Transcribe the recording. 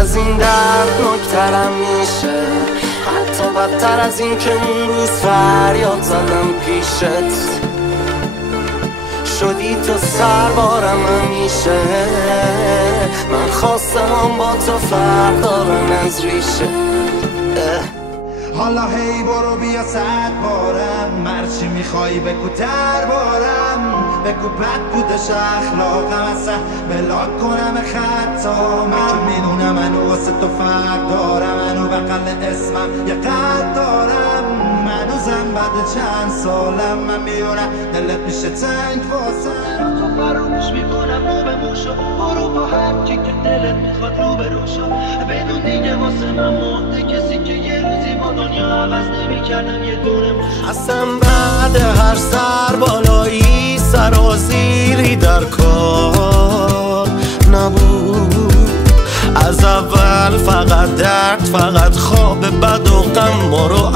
از این دردناکترم میشه، حتی بدتر از این که اون روز فریاد زدم پیشت. شدی تو سربارم همیشه، من خواستم با تو فرق دارم از ریشه. حالا هی برو بیا 100 بارم، مرچی میخوای بگو دربارم، بگو بد بودش اخلاقم، اصلا بلاک کنم خطا. من که میدونم منو واسه تو فرق دارم، منو بقل اسمم یه قد دارم، منوزم بعد چند سالم من میدونم دلت میشه تنگ واسم. تو فراموش میکنم مو به موشو، برو با هر کی که دلت میخواد رو به روشو، بدون دیگه واسه من مونده کسی که یه روزی با دنیا عوض نمیکردم یه دونه موشو. اصلا بعد هر سر بالایی سرازیری در کار نبود، از اول فقط درد، فقط خواب بد و غم ما رو